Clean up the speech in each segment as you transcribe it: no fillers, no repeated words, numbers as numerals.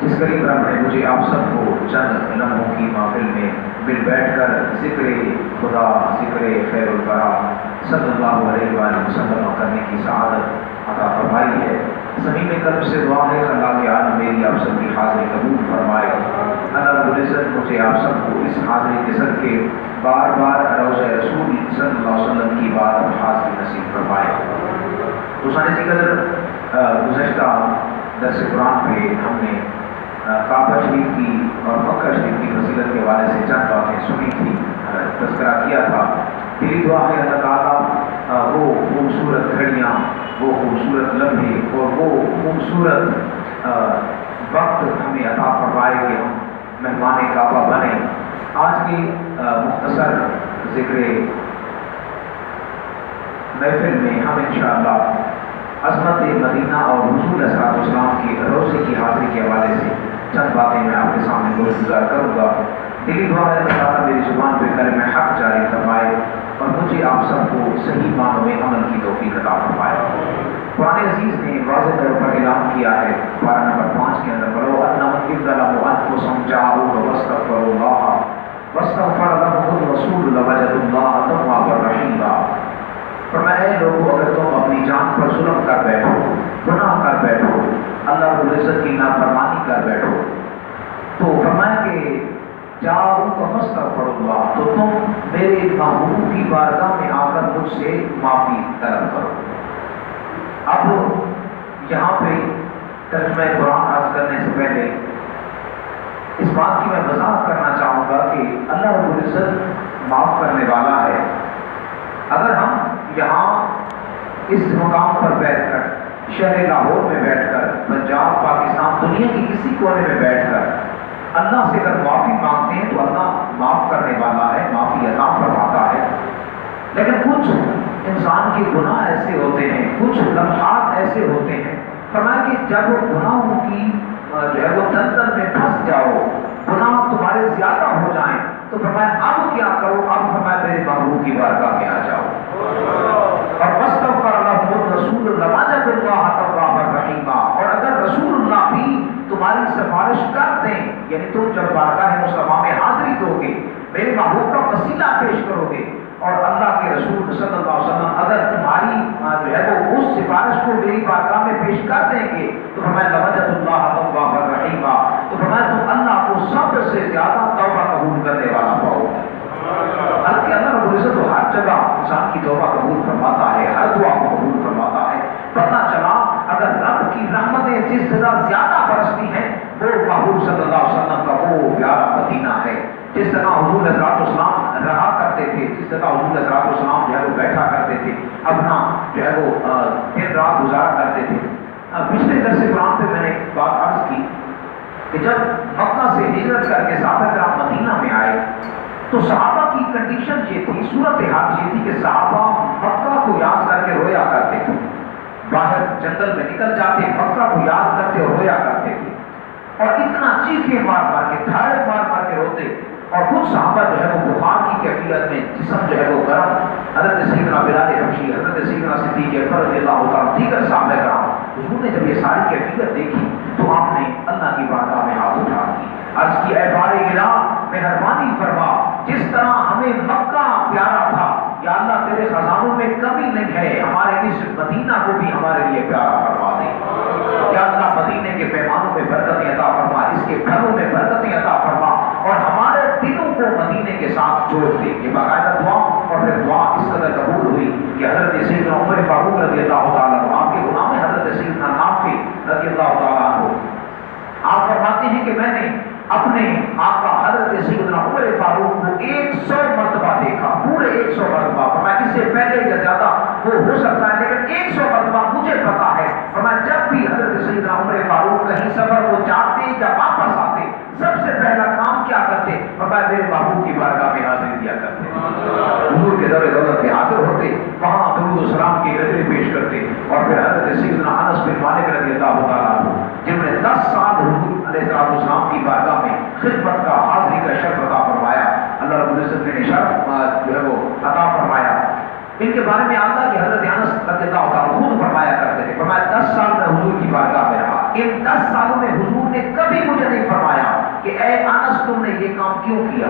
جس قریب رب نے مجھے آپ سب کو چند لمحوں کی محفل میں مل بیٹھ کر ذکر خدا ذکر خیر البرا صلی اللہ علیہ وآلہ وسلم کرنے کی سعادت عطا فرمائی ہے۔ صمیم قلب سے دعا ہے کہ اللہ کے عالم میری آپ سب کی حاضری قبول فرمائے۔ اللہ رب العزت مجھے آپ سب کو اس حاضری کے صدقے بار بار روضہ رسول صلی اللہ علیہ وسلم کی بات اور حاضری نصیب فرمائے۔ دوستان اسی قدر گزشتہ درس قرآن پہ ہم نے کعبہ شریف کی اور مکہ شریف کی فضیلت کے حوالے سے چند باتیں سنی تھی، تذکرہ کیا تھا۔ دلی دعا ہے اللہ تعالیٰ وہ خوبصورت گھڑیاں، وہ خوبصورت لمحے اور وہ خوبصورت وقت ہمیں عطا فرمائے کہ ہم مہمان کعبہ بنیں۔ آج کی مختصر ذکر محفل میں ہم انشاءاللہ عظمت مدینہ اور حضور علیہ السلام کی روزے کی حاضری کے حوالے سے چند باتیں میں آپ کے سامنے گزار کروں گا۔ دلی دعا ہے اللہ تعالیٰ میری زبان پہ کلمہ حق جاری فرمائے اور مجھے آپ سب کو صحیح معنوں میں عمل کی توفیق عطا فرمائے۔ قرآن عزیز نے واضح طور پر اعلان کیا ہے پارہ نمبر 5 کے اندر وَلَوْ أَنَّهُمْ إِذْ ظَلَمُوا أَنفُسَهُمْ جَاءُوكَ وَاسْتَغْفَرُوا اللَّهَ وَاسْتَغْفَرَ لَهُمُ الرَّسُولُ لَوَجَدُوا اللَّهَ تَوَّابًا رَحِيمًا۔ فرمایا اے لوگوں اگر تم اپنی جان پر ظلم کر بیٹھو، گناہ کر بیٹھو، اللہ رب العزت کی نافرمانی کر بیٹھو، تو فرمایا کہ جاؤک فاستغفر اللہ، تو تم میرے محبوب کی بارگاہ میں آ کر مجھ سے معافی طلب کرو۔ اب یہاں پہ ترجمہ قرآن عرض کرنے سے پہلے اس بات کی میں وضاحت کرنا چاہوں گا کہ اللہ رب العزت معاف کرنے والا ہے۔ اگر ہم یہاں اس مقام پر بیٹھ کر، شہر لاہور میں بیٹھ کر، پنجاب، پاکستان، دنیا کی کسی کونے میں بیٹھ کر اللہ سے اگر معافی مانگتے ہیں تو اللہ معاف کرنے والا ہے، معافی عطا فرماتا ہے۔ لیکن کچھ انسان کے گناہ ایسے ہوتے ہیں، کچھ لمحات ایسے ہوتے ہیں، فرمایا کہ جب گناہوں کی جو ہے وہ دلدل میں پھنس جاؤ، گناہ تمہارے زیادہ ہو جائیں، تو فرمایا اب کیا کرو؟ اب فرمایا میرے محبوب کی بارگاہ میں آ جاؤ۔ اور واستغفر لهم الرسول لوجدوا اللہ توابا رحیما، اور اگر رسول اللہ بھی تمہاری سفارش کر دیں، یعنی تم جب بارگاہ مصطفیٰ میں حاضری دو گے، میرے محبوب کا وسیلہ پیش کرو گے، اور اللہ کے رسول صلی اللہ علیہ وسلم اگر تمہاری جو ہے وہ اس سفارش کو میری بارگاہ میں پیش کر دیں گے تو فرمایا لوجدوا اللہ توابا رحیما، تو فرمایا تم اللہ کو سب سے زیادہ توبہ قبول کرنے والا پاؤ گے۔ بلکہ اللہ رب العزت تو ہر جگہ انسان کی توبہ قبول فرماتا ہے، ہر دعا کو قبول فرماتا ہے۔ پتہ چلا اگر رب کی رحمتیں جس جگہ زیادہ برستی ہیں وہ محبوب صلی اللہ علیہ وسلم کا وہ پیارا مدینہ ہے۔ جس طرح حضور علیہ السلام رہا کرتے تھے، جس طرح حضور علیہ السلام جو ہے وہ بیٹھا کرتے تھے، اپنا جو ہے وہ دن رات گزارا کرتے تھے۔ پچھلے درس قرآن پہ میں نے ایک بات عرض کی کہ جب مکہ سے ہجرت کر کے صحابہ کرام مدینہ میں آئے تو صحابہ کی کنڈیشن یہ تھی، صورتحال یہ تھی کہ صحابہ مکہ کو یاد کر کے رویا کرتے تھے، باہر جنگل میں نکل جاتے مکہ کو یاد کرتے اور رویا کرتے تھے، اور اتنا چیخے مار مار کے دھاڑے مار مار کے روتے، اور کچھ صحابہ جو ہے وہ بخار کی کیفیت میں جسم جو ہے وہ گرم، حضرت سیدنا بلال حبشی، حضرت سیدنا صدیق اکبر رضی اللہ تعالیٰ دیگر صحابہ کرام، حضور نے جب یہ ساری کیفیت دیکھی تو آپ نے اللہ کی بارگاہ میں ہاتھ اٹھا دی، عرض کی اے بار الہ مہربانی فرما، جس طرح ہمیں مکہ پیارا تھا، یا اللہ تیرے خزانوں میں کمی نہیں ہے، ہمارے اس مدینہ کو بھی ہمارے لیے پیارا فرما دے، یا اللہ مدینے کے پیمانوں میں برکتیں عطا فرما، اس کے گھروں میں برکتیں عطا فرما، اور ہمارے دلوں کو مدینے کے ساتھ جوڑ دے۔ یہ باقاعدہ دعا، اور پھر دعا اس قدر قبول ہوئی کہ حضرت سیدنا عمر فاروق رضی اللہ تعالیٰ عنہ، آپ کے غلام حضرت سیدنا نافع رضی اللہ تعالیٰ عنہ، آپ فرماتے ہیں کہ میں نے اپنے آقا حضرت سیدنا عمر فاروق کو 100 مرتبہ دیکھا، پورے 100 مرتبہ، فرمایا اس سے پہلے یا زیادہ وہ ہو سکتا ہے لیکن 100 مرتبہ مجھے پتا ہے، فرمایا جب بھی حضرت سیدنا عمر فاروق کہیں سفر کو جاتے یا واپس آتے سب سے پہلا کام کیا کرتے؟ فرمایا میرے محبوب کی بارگاہ میں حاضری دیا کرتے، حضور کے دور دولت میں حاضر ہوتے، وہاں درود و سلام کی نظریں پیش کرتے، اور پھر حضرت سیدنا انس بن مالک رضی اللہ تعالیٰ عنہ جنہوں نے 10 سال حضور علیہ السلام کی بارگاہ میں خدمت کا حاضری کا شرف عطا فرمایا، اللہ رب العزت نے شرف جو ہے وہ عطا فرمایا، ان کے بارے میں آتا کہ حضرت انس رضی اللہ تعالیٰ خود فرمایا کرتے تھے، فرمایا 10 سال میں حضور کی بارگاہ میں رہا، ان 10 سالوں میں حضور نے کبھی مجھے نہیں فرمایا کہ اے انس تم نے یہ کام کیوں کیا۔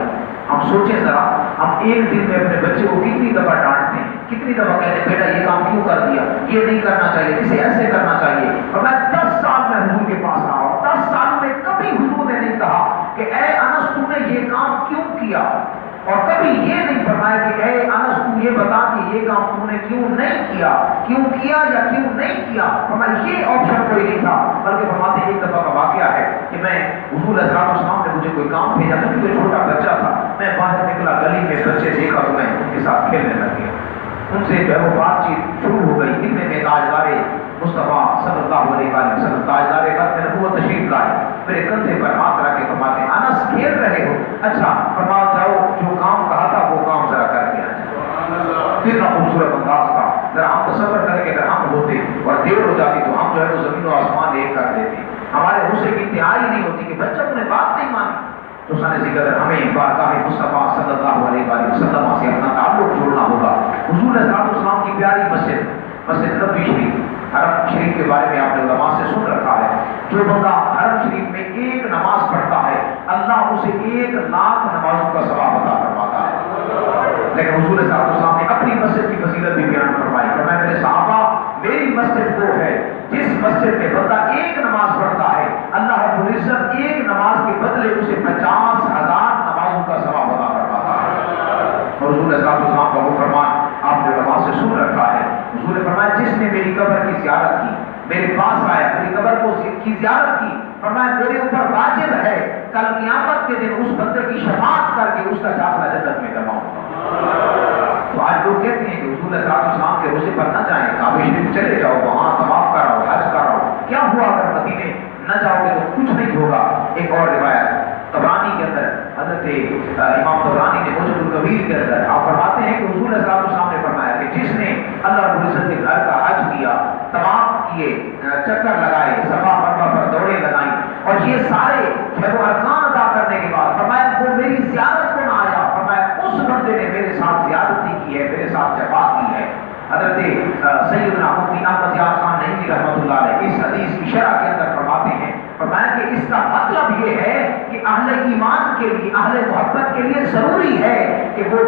ہم سوچیں ذرا، ہم ایک دن میں اپنے بچے کو کتنی دفعہ ڈانٹتے ہیں، کتنی دفعہ کہتے ہیں بیٹا یہ کام کیوں کر دیا، یہ نہیں کرنا چاہیے، اسے ایسے کرنا چاہیے، فرمایا 10 سال میں حضور کے پاس رہا ہوں، 10 سال میں کبھی حضور نے نہیں کہا کہ اے انس تم نے یہ کام کیوں کیا، اور کبھی یہ نہیں فرمایا کہ اے انس تم یہ بتا کہ یہ کام تم نے کیوں نہیں کیا، کیوں کیا یا کیوں نہیں کیا، فرمایا یہ آپشن کوئی نہیں تھا، بلکہ فرماتے ایک دفعہ کا واقعہ ہے کہ میں حضور علیہ السلام نے مجھے کوئی کام بھیجا تھا، کیونکہ چھوٹا بچہ تھا، میں باہر نکلا گلی میں بچے دیکھا تو میں ان کے ساتھ کھیلنے لگ گیا، ان سے جو ہے وہ بات چیت شروع ہو گئی، اتنے میں تاجدار مصطفیٰ صلی اللہ علیہ وسلم تاجدار ختم نبوت تشریف لائے، میرے کندھے پر ہاتھ رکھ کے فرماتے ہیں انس کھیل رہے ہو، اچھا فرما جاؤ جو کام کہا تھا وہ کام ذرا کر کے آ، کتنا خوبصورت انداز تھا، ذرا ہم تصور کریں کہ اگر ہم ہوتے اور دیر ہو جاتی تو ہم جو ہے وہ زمین و آسمان ایک کر دیتے، ہمارے غصے کی انتہائی نہیں ہوتی کہ بچہ نے بات نہیں مانی، تو سانے سے قدر ہمیں بارگاہ مصطفیٰ صلی اللہ علیہ وسلم سے اپنا تعلق جوڑنا ہوگا۔ حضور علیہ السلام کی پیاری مسجد نبوی شریف، حرم شریف کے بارے میں آپ نے علماء سے سن رکھا ہے، جو بندہ حرم شریف میں ایک نماز پڑھتا ہے اللہ اسے 1,00,000 نمازوں کا ثواب عطا فرماتا ہے، لیکن حضور علیہ السلام نے اپنی مسجد کی فضیلت بھی بیان فرمائی، فرمایا میرے صحابہ میری مسجد وہ ہے جس مسجد میں بندہ ایک نماز پڑھتا ہے اللہ رب العزت ایک نماز کے بدلے اسے 50,000 نمازوں کا ثواب عطا فرماتا ہے، اور حضور علیہ السلام کا وہ فرمان آپ نے علماء سے سن رکھا ہے، حضور نے فرمایا جس نے میری قبر کی زیارت کی، میرے پاس آیا میری قبر کی زیارت کی، فرمایا میرے اوپر واجب ہے کل قیامت کے دن اس بندے کی شفاعت کر کے اس کا داخلہ جنت میں کرواؤں گا۔ تو آج لوگ کہتے ہیں کہ حضور علیہ السلام کے روزے پر نہ جائیں، کعبہ شریف چلے جاؤ، وہاں طواف کراؤ، حج کراؤ، کیا ہوا اگر مدینے نہ جاؤ گے تو کچھ نہیں ہوگا۔ ایک اور روایت طبرانی کے اندر حضرت امام طبرانی نے موجب الکبیر کے اندر آپ فرماتے ہیں کہ حضور علیہ السلام نے فرمایا کہ جس نے اللہ رب العزت کے گھر کا حج کیا، طواف کیے، چکر لگائے، صفا مروا پر دوڑیں لگائیں، اور یہ سارے وہ ارکان ادا کرنے کے بعد فرمایا وہ میری زیارت کو نہ آیا، فرمایا اس بندے نے میرے ساتھ زیادتی کی ہے، میرے ساتھ جفا کی ہے، حضرت سیدنا مفتی احمد یار خان نعیمی رحمۃ اللہ علیہ اس حدیث کی شرح کے اندر فرماتے ہیں، فرمایا کہ اس کا مطلب یہ ہے کہ اہل ایمان کے لیے، اہل محبت کے لیے ضروری ہے کہ وہ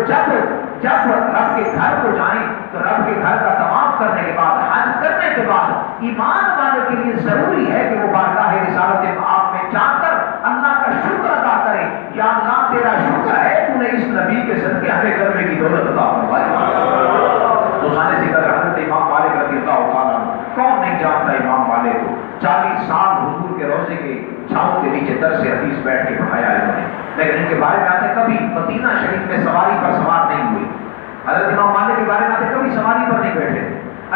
جب رب کے گھر کو جائیں تو رب کے گھر کا طواف کرنے کے بعد، حج کرنے کے بعد، ایمان والے کے لیے ضروری ہے کہ وہ بارگاہ رسالت مآب میں جا کر اللہ کا شکر ادا کرے، یا اللہ تیرا شکر ہے تو نے اس نبی کے صدقے ہمیں کرنے کی دولت عطا فرمائی۔ تو سانے ذکر حضرت امام مالک رضی اللہ تعالیٰ عنہ، کون نہیں جانتا امام مالک کو، 40 سال حضور کے روضے کے چھاؤں کے نیچے درس حدیث بیٹھ کے پڑھایا انہوں نے، لیکن ان کے بارے میں آتے کبھی مدینہ شریف میں سواری پر سوار نہیں ہوئی۔ حضرت امام مالک کے بارے میں آتے کبھی سواری پر نہیں بیٹھے۔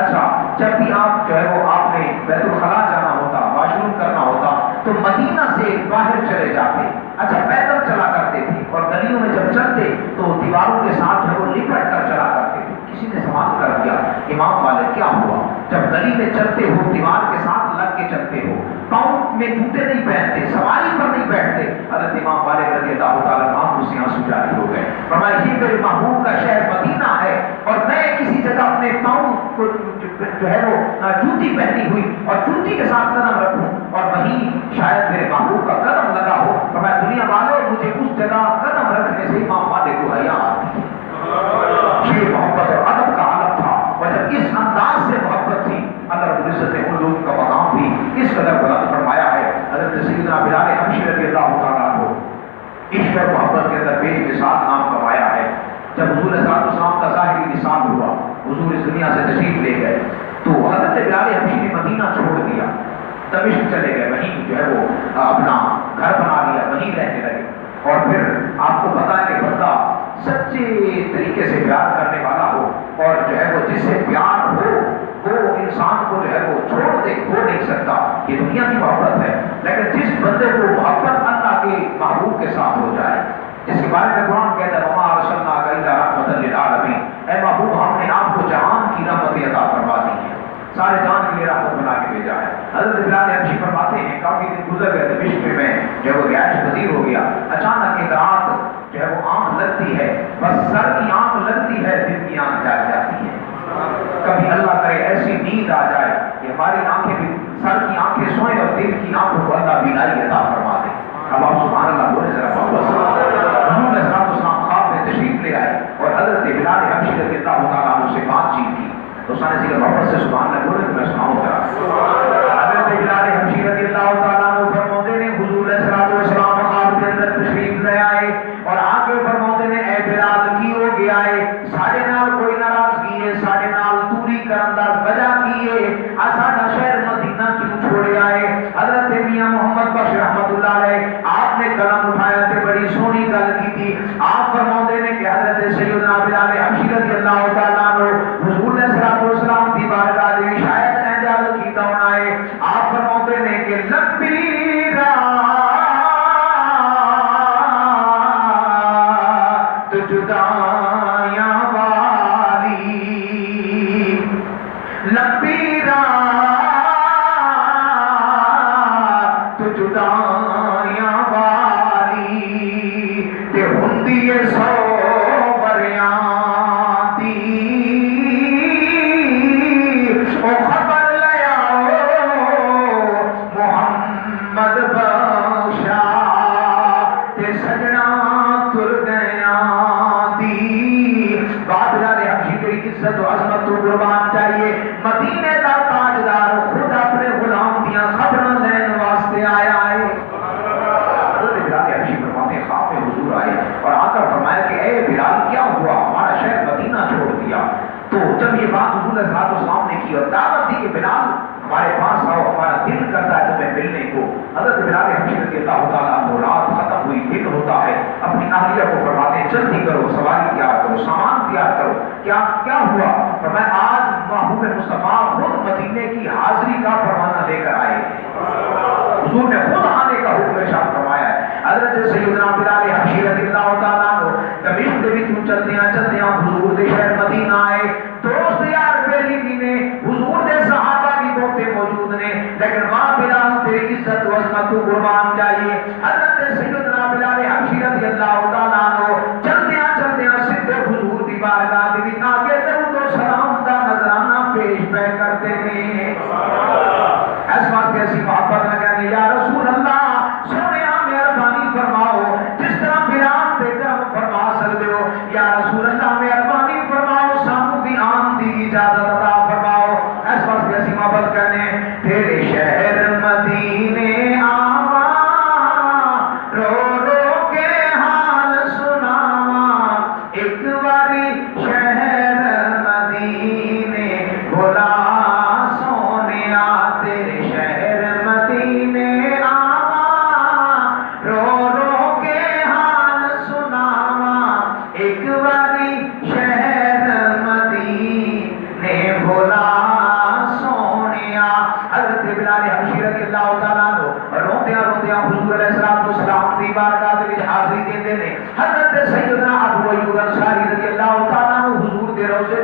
اچھا، جب بھی آپ جو ہے وہ آپ نے بیت الخلاء جانا ہوتا، واش روم کرنا ہوتا تو مدینہ سے باہر چلے جاتے، اچھا پیدل چلا کرتے تھے، اور گلیوں میں جب چلتے تو دیواروں کے ساتھ جو ہے وہ لپٹ کر چلا کرتے تھے۔ کسی نے سوال کر دیا، امام مالک کیا ہوا؟ جب گلی میں چلتے ہو دیوار کے ساتھ لگ کے چلتے ہو، پاؤں میں جوتے نہیں پہنتے، سواری پر نہیں بیٹھتے۔ حضرت امام مالک رضی اللہ تعالیٰ عنہ سے آنسو جاری ہو گئے، فرمایا یہ میرے محبوب کا شہر مدینہ ہے، اور میں کسی جگہ اپنے پاؤں کو جو ہے وہ جوتی پہنی ہوئی اور جوتی کے ساتھ قدم رکھوں اور وہیں شاید میرے محبوب کا قدم لگا ہو، فرمایا دنیا والوں مجھے اس جگہ قدم رکھنے سے امام مالک کو حیا آتی ہے۔ یہ محبت اور ادب کا عالم تھا، اور جب اس انداز سے محبت تھی، اللہ رب العزت نے ان لوگوں کا مقام بھی اس قدر بلند فرمایا ہے۔ حضرت سیدنا بلال حبشی رضی اللہ تعالیٰ عنہ عشق اور محبت کے اندر بے مثال نام کمایا ہے۔ جب حضور صلی اللہ علیہ وسلم کا ظاہری وصال ہوا، حضور اس دنیا سے تشریف لے گئے، تو حضرت بلال حبشی نے مدینہ چھوڑ دیا، دمشق چلے گئے، وہیں جو ہے وہ اپنا گھر بنا لیا، وہیں رہنے لگے۔ اور پھر آپ کو پتا ہے کہ بندہ سچے طریقے سے پیار کرنے والا ہو، اور جو ہے وہ جس سے پیار ہو وہ انسان کو جو ہے وہ چھوڑ دے، ہو نہیں سکتا، یہ دنیا کی محبت ہے۔ لیکن جس بندے کو محبت اللہ کے محبوب کے ساتھ ہو جائے، جس کے بارے میں قرآن کہتا ہے وَمَا أَرْسَلْنَاكَ إِلَّا رَحْمَةً لِلْعَالَمِينَ، اے محبوب ہم نے آپ کو جہان کی رحمت عطا فرما دی ہے، سارے جہان کے لیے رحمت بنا کے بھیجا ہے۔ حضرت بلال حبشی فرماتے ہیں کافی دن گزر گئے، دمشق میں جو ہے وہ رہائش پذیر ہو گیا، اچانک ایک رات جو ہے وہ آنکھ لگتی ہے، بس سر کی آنکھ لگتی ہے، دل کی آنکھ جاگ جاتی ہے۔ کبھی اللہ کرے ایسی نیند آ جائے کہ ہماری آنکھیں بھی، سر کی آنکھیں سوئیں اور دل کی آنکھوں کو اللہ بینائی عطا فرما دے۔ اب آپ سبحان اللہ بولے ذرا محبت سے۔ حضور علیہ السلام خواب میں تشریف لے آئے اور حضرت بلال حبشی رضی اللہ تعالیٰ عنہ سے بات چیت کی، تو سانے سے محبت سے سبحان اللہ بولے تو میں سناؤں ذرا۔ حضرت بلال حبشی رضی اللہ تعالیٰ عنہ فرماتے نے حضور علیہ السلام خواب کے اندر تشریف لے آئے اور آ کے فرماتے نے اے بلال کی ہو گیا ہے، سارے نال کوئی ناراضگی ہے، سارے نال توری کرنداز بجا کیے، آسانہ شہر مدینہ کیوں چھوڑے آئے؟ حضرت میاں محمد بخش رحمت اللہ علیہ آپ نے قلم اٹھایا تے بڑی سونی گل کی تھی، آپ فرماتے نے کہ حضرت سیدنا بلال حبشی رضی اللہ تعالیٰ عنہ حضور علیہ السلام دی بارگاہ دی شاید انجال کی دون آئے، آپ فرماتے نے کہ لبی رات جدایاں والی، لبی رات جدایاں والی تے ہوندی ہے سو بریاں دی، او خبر لے آؤ محمد بخشا تے سجنا تر گیا دی۔ بادشاہ حبشی کی عزت و عظمت تو قربان چاہیے، مدینے کا تاجدار خود اپنے غلام دیاں خبریں لین واسطے آیا ہے۔ حضرت بلال حبشی فرماتے ہیں خواب میں حضور آئے اور آ کر فرمایا کہ اے بلال کیا ہوا، ہمارا شہر مدینہ چھوڑ دیا؟ تو جب یہ بات حضور علیہ السلام نے کی اور دعوت دی کہ بلال ہمارے پاس آؤ، ہمارا دل کرتا ہے تمہیں ملنے کو، حضرت بلال حبشی رضی اللہ تعالیٰ عنہ رات ختم ہوئی، دن ہوتا ہے، اپنی اہلیہ کو فرماتے ہیں جلدی کرو، سواری تیار کرو، سامان تیار کرو۔ کیا ہوا؟ فرمایا آج محبوب مصطفیٰ خود مدینے کی حاضری کا پروانہ لے کر آئے، حضور نے خود آنے کا حکم ارشاد فرمایا ہے۔ حضرت سیدنا بلال حبشی رضی اللہ تعالیٰ عنہ دمشق دے وچوں چلدیاں حضور دے شہر مدینہ آئے، دوست یار بیلی بھی نے، حضور دے صحابہ بھی بہتے موجود نے، لیکن ماں بلال تیری عزت و عظمت کو قربان چاہیے۔ حضرت سیدنا بلال حبشی رضی اللہ تعالیٰ عنہ چلدیاں سدھے حضور دی بارگاہ دے وچ آ کے درود و سلام دا نظر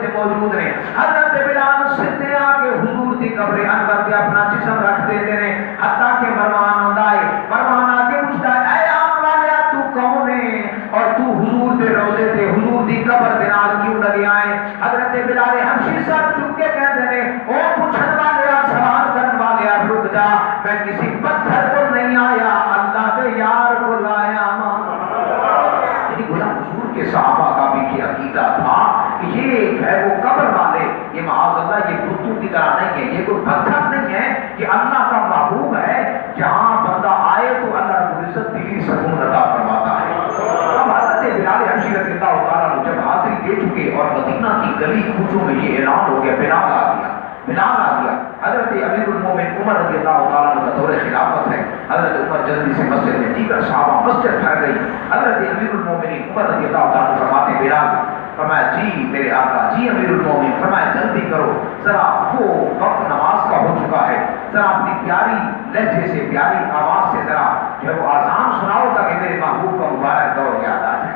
تے موجود نے. حضرت بلال سیدھے آ کے حضور دی قبر انور تے اپنا جسم رکھ دیتے ہیں. حتیٰ کہ مروان آندا ہے, مروان آ کے پوچھتا ہے اے آن والیا تو کون ہے اور تو حضور دے روضے تے حضور دی قبر دے نال کیوں لگیا ہے؟ حضرت بلال حبشی صاحب چک کے کہتے ہیں او پوچھن والیا سوال کرن والیا رک جا, میں کسی پتھر کو نہیں آیا, اللہ کے یار کو لایا ہوں. گویا حضور کے صحابہ کا بھی یہ عقیدہ تھا کہ یہ جو ہے وہ قبر والے, یہ معاذ اللہ یہ بتوں کی طرح نہیں ہے, یہ کوئی پتھر نہیں ہے, کہ اللہ کا محبوب ہے, جہاں بندہ آئے تو اللہ رب العزت دلی سکون عطا فرماتا ہے. اب حضرت بلال حبشی رضی اللہ تعالیٰ عنہ جب حاضری دے چکے اور مدینہ کی گلی کوچوں میں یہ اعلان ہو گیا, بلال آ گیا, بلال آ گیا. حضرت امیر المومن عمر رضی اللہ تعالیٰ عنہ کا دور خلافت ہے. حضرت عمر جلدی سے مسجد میں, دیگر صحابہ مسجد بھر گئی. حضرت امیر المومنین عمر رضی اللہ تعالیٰ عنہ فرماتے بلال, فرمایا جی میرے آقا, جی امیر المومنین, فرمایا جلدی کرو ذرا, وہ وقت نماز کا ہو چکا ہے, ذرا اپنی پیاری لہجے سے پیاری آواز سے ذرا جو ہے وہ آزان سناؤ تاکہ میرے محبوب کا مبارک دور یاد آ جائے.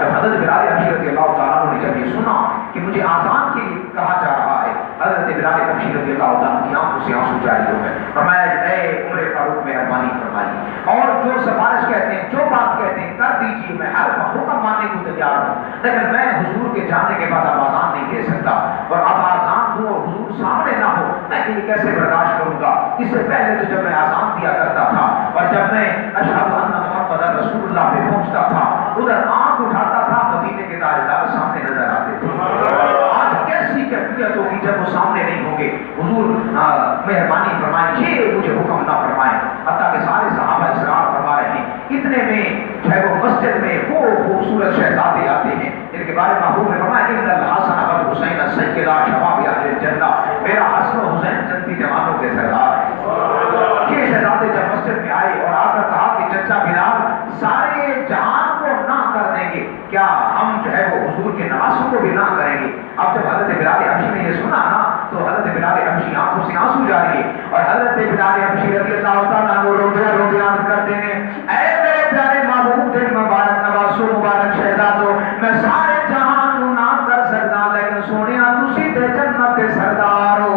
جب حضرت بلال حبشی رضی اللہ تعالیٰ عنہ نے جب یہ سنا کہ مجھے آزان کے لیے کہا جا رہا ہے, حضرت بلال حبشی رضی اللہ تعالیٰ عنہ کی آنکھوں سے آنسو جاری ہو گئے. فرمایا اے عمر فاروق مہربانی فرمائیے, اور جو سفارش کہتے ہیں, جو بات کہتے ہیں کر دیجیے, میں ہر حکم ماننے کو تیار ہوں, لیکن میں حضور کے جانے کے بعد اب آزان نہیں دے سکتا, اور اب آزان دوں اور حضور سامنے نہ ہو, میں یہ کیسے برداشت کروں گا. اس سے پہلے تو جب میں آزان دیا کرتا تھا اور جب میں اشہد ان محمد رسول اللہ پہ پہنچتا تھا, ادھر آنکھ اٹھاتا تھا, مدینے کے تاجدار سامنے نظر آتے تھے. آج کیسی کیفیت ہوگی جب وہ سامنے نہیں ہوں گے. حضور مہربانی فرمائیں, یہ مجھے حکم نہ فرمائیں. حتیٰ کہ سارے صحابہ اصرار فرما رہے ہیں. اتنے میں جو ہے وہ مسجد میں وہ خوبصورت شہزادے آتے ہیں جن کے بارے میں محبوب نے فرمایا ان الحسن والحسین سیدا شباب اہل الجنہ, میرا حسن و حسین جنتی جوانوں کے سردار ہیں. یہ شہزادے جب مسجد میں آئے اور آ کر کہا کہ چچا بلال سارے جہان کو نہ کر دیں گے, کیا ہم جو ہے وہ حضور کے نوازوں کو بھی نہ کریں گے. اب جب حضرت بلال حبشی نے یہ سنا نا تو حضرت بلال حبشی آنکھوں سے آنسو جاری ہے, اور حضرت بلال حبشی رضی اللہ تعالیٰ عنہ روتے کرتے ہیں اے میرے پیارے محبوب دل مبارک نوازو مبارک شہزادو, میں سارے جہان کو نہ کر سکتا, لیکن سونیا تسی تے جنت کے سردار ہو.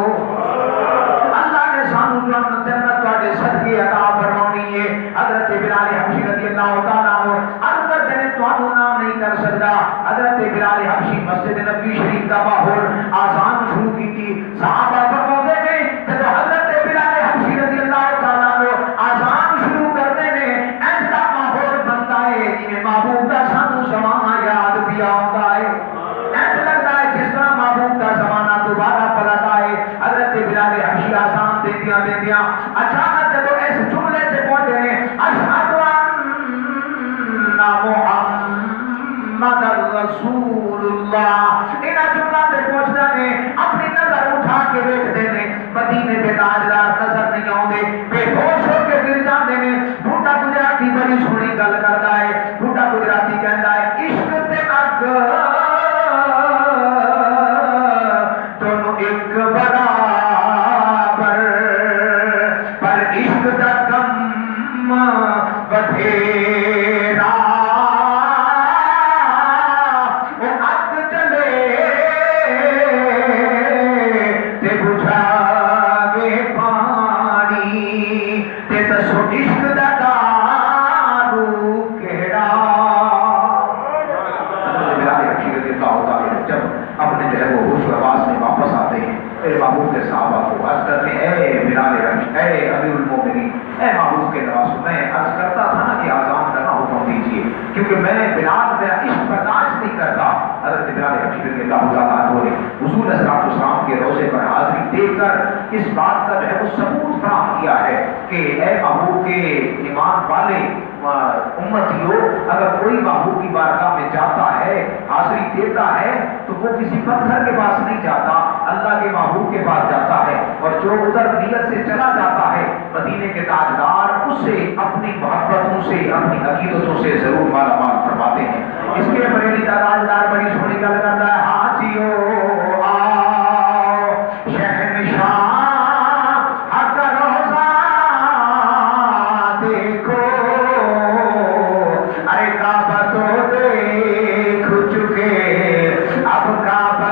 اللہ نے سانو جنت تواڈے صدقے عطا فرمانی ہے. حضرت بلال حبشی رضی اللہ تعالیٰ عنہ عرض کرتے ہیں تانوں نام نہیں کر سکتا. حضرت بلال حبشی مسجد نبوی شریف کا باہر آزان شروع کی تھی. صحابہ فرماتے ہیں کہ حضرت بلال حبشی رضی اللہ تعالیٰ عنہ آزان شروع کرتے ہیں, ایسا ماحول بنتا ہے جنہیں محبوب کا سانو زمانہ یاد بھی آتا ہے. ایسا لگتا ہے جس طرح محبوب کا زمانہ دوبارہ پلٹ آئے. حضرت بلال حبشی آزان دیتیاں اچانک جب ایسے جملے سے پہنچے ہیں اشہد ان محمد رسول اللہ, ان جملہ سے پہنچنا ہے اپنی نظر اٹھا کے دیکھتے ہیں مدینے کے تاجدار نظر نہیں آؤندے, بے ہوش ہو کے گر جاندے نے. بھٹا گجراتی بڑی سونی گل کرتا ہے. بھٹا گجراتی کہندا ہے عشق تے اگ دونوں ایک برابر, پر عشق دا کم بدھیرا, وہ اگ چلے تے بجھا گے پانی, تے دسو عشق دا دارو کیڑا. جب اپنے جو ہے وہ ہوش و آواز میں واپس آتے ہیں, میرے محبوب کے صحابہ کو عرض کرتے ہیں اے بلال حبشی, اے امیر المومنین, اے محبوب کے نوازو, میں عرض کرتا تھا نا کہ آزان کرنا حکم دیجیے, کیونکہ میں بلال میرا عشق برداشت نہیں کرتا. حضرت بلال حبشی رضی اللہ تعالیٰ عنہ نے حضور علیہ السلام کے روزے پر حاضری دے کر اس بات کا جو ہے وہ ثبوت فراہم کیا ہے کہ اے محبوب کے ایمان والے امتیوں, اگر کوئی محبوب کی بارگاہ میں جاتا ہے, حاضری دیتا ہے, تو وہ کسی پتھر کے پاس نہیں جاتا, اللہ کے محبوب کے پاس جاتا ہے. اور جو ادھر نیت سے چلا جاتا ہے مدینے کے تاجدار اس سے اپنی محبتوں سے اپنی عقیدتوں سے ضرور مالا مال فرماتے ہیں. اس کے بریلی کا تاجدار بڑی سونی گل کرتا ہے حاجیو آؤ شہنشاہ حق روزہ دیکھو, ارے کعبہ تو دیکھ چکے اب کعبہ